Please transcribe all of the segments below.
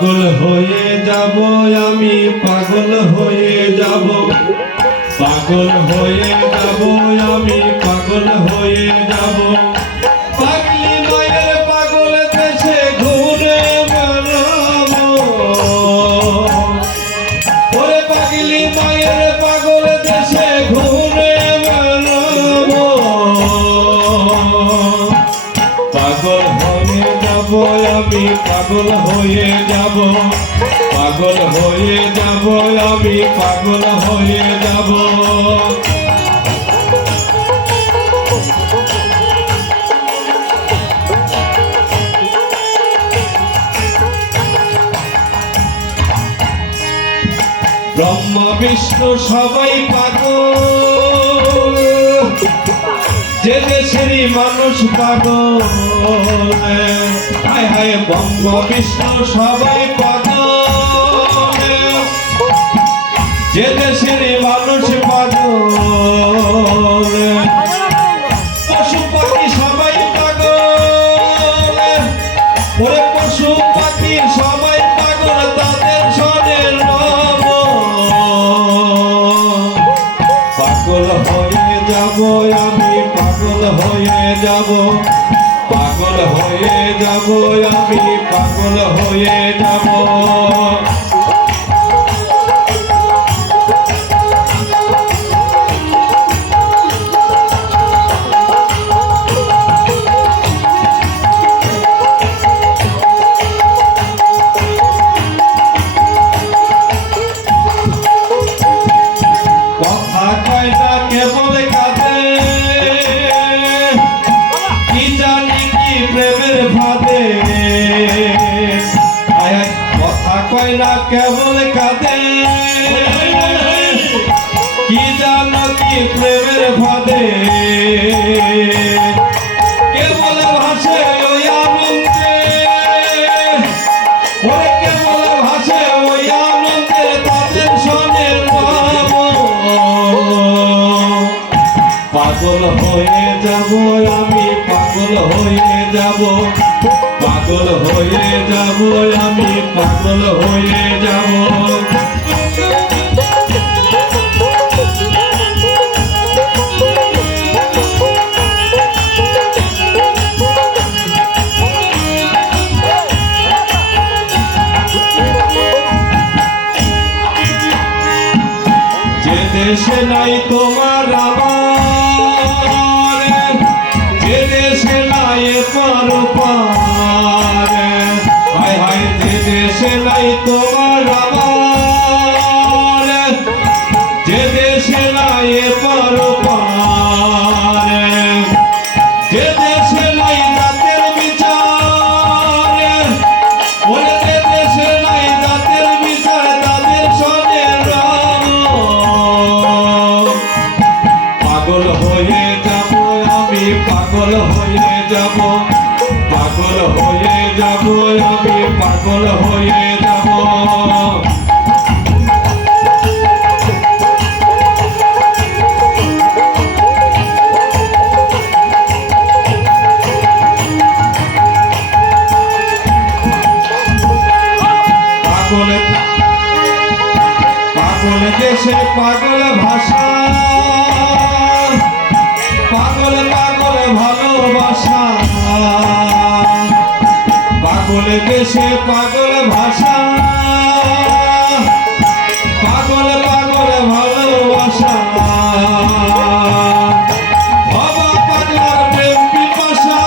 পাগল হয়ে যাব আমি, পাগল হয়ে যাব, পাগল হয়ে যাব আমি, পাগল হয়ে যাব। পাগলি মায়ের পাগল দেশে ঘুরে বেড়াবো, ওরে পাগলি মায়ের পাগল দেশে ঘুরে বেড়াবো। পাগল হয়ে যাব আমি, পাগল হয়ে যাব, পাগল হয়ে যাব আমি, পাগল হয়ে যাব। ব্রহ্মা বিষ্ণু সবাই পাগল, যে দেশেরই মানুষ পাগল। হায় হায় ব্রহ্মা বিষ্ণু সবাই পাগল, যে দেশেরই মানুষ পাগল। পশু পাখি সবাই পাগল, ওরে পশু পাখি সবাই পাগল, তাদের সনে রব। পাগল হয়ে যাব আমি, পাগল হয়ে যাব, পাগল হয়ে যাব আমি, পাগল হয়ে যাব। কথা কয় না কেবল কাঁদে, কি জানি কি প্রেমের ফাঁদে। কথা কয় না কেবল কাঁদে, কি জানো কি প্রেমের ফাঁদে। কেবল ভাসে ওই আনন্দে, ওরে কেবল ভাসে ওই আনন্দে, তাদের সনে রব। পাগল হয়ে যাব আমি, পাগল হয়ে যাব, পাগল হয়ে যাব আমি, পাগল হয়ে যাব। যে দেশে নাই তোমার আমার, যে দেশে নাই পার, হায় হায় যে দেশে নাই তোমার আমার, যে দেশে নাই পার, যে দেশে নাই জাতের বিচার, ওরে যে দেশে নাই জাতের বিচার, তাদের সনে রব। পাগল হয়ে যাব আমি, পাগল হয়ে যাব, পাগল হয়ে যাব আমি, পাগল হয়ে যাব। পাগল পাগল দেশে পাগল ভাষা, পাগল পাগল ভালোবাসা। পাগল দেশে পাগল ভাষা, পাগল পাগল ভালোবাসা। ভবা পাগলার প্রেম পিপাসা,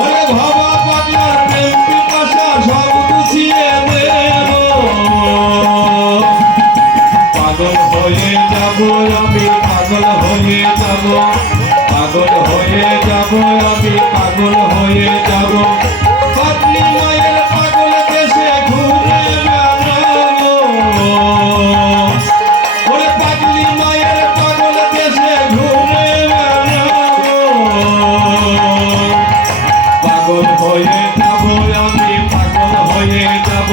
ওরে ভবা পাগলার প্রেম পিপাসা, সব বুঝিয়ে দেব। পাগল হয়ে যাব আমি, পাগল হয়ে যাব, পাগল হয়ে যাব আমি, পাগল হয়ে যাব। পাগলি মায়ের পাগল দেশে ঘুরে বেড়াবো, ওরে পাগলি মায়ের পাগল দেশে ঘুরে বেড়াবো। পাগল হয়ে যাব আমি, পাগল হয়ে যাব,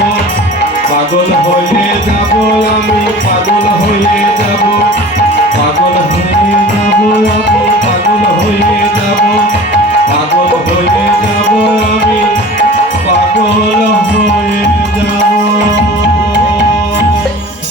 পাগল হয়ে যাব আমি, পাগল হয়ে যাব, পাগল হয়ে যাব আমি, পাগল হয়ে যাব, পাগল হয়ে যাব আমি, পাগল হয়ে